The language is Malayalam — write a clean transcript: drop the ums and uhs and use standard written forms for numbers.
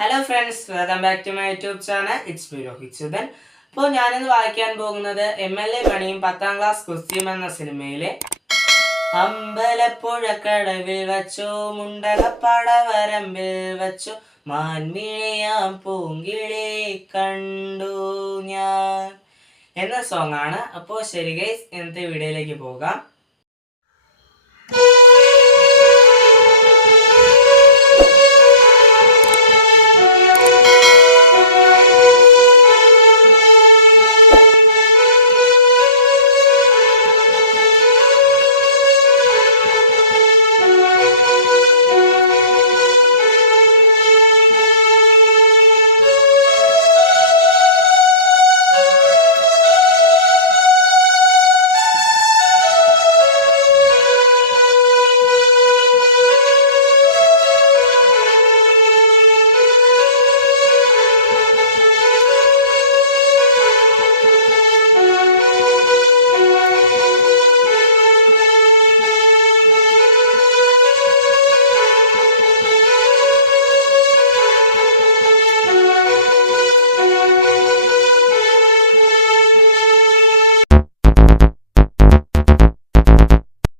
Hello friends, welcome back to my YouTube channel. It's me Rohit Sudhan. ഇപ്പോൾ ഞാനിന്ന് വായിക്കാൻ പോകുന്നത് MLA മണിയും 10ാം ക്ലാസ് കുസ്തിയും എന്ന സിനിമയിലെ അമ്പലപ്പുഴ കടവിൽ വച്ചോ മുണ്ടകപ്പടവരമ്പിൽ വച്ചോ മാൻമിഴയാം പൂങ്കിളെ കണ്ടു ഞാൻ എന്ന സോങ് ആണ്. അപ്പോൾ ശരി ഗൈസ്, ഇന്നത്തെ വീഡിയോയിലേക്ക് പോകാം.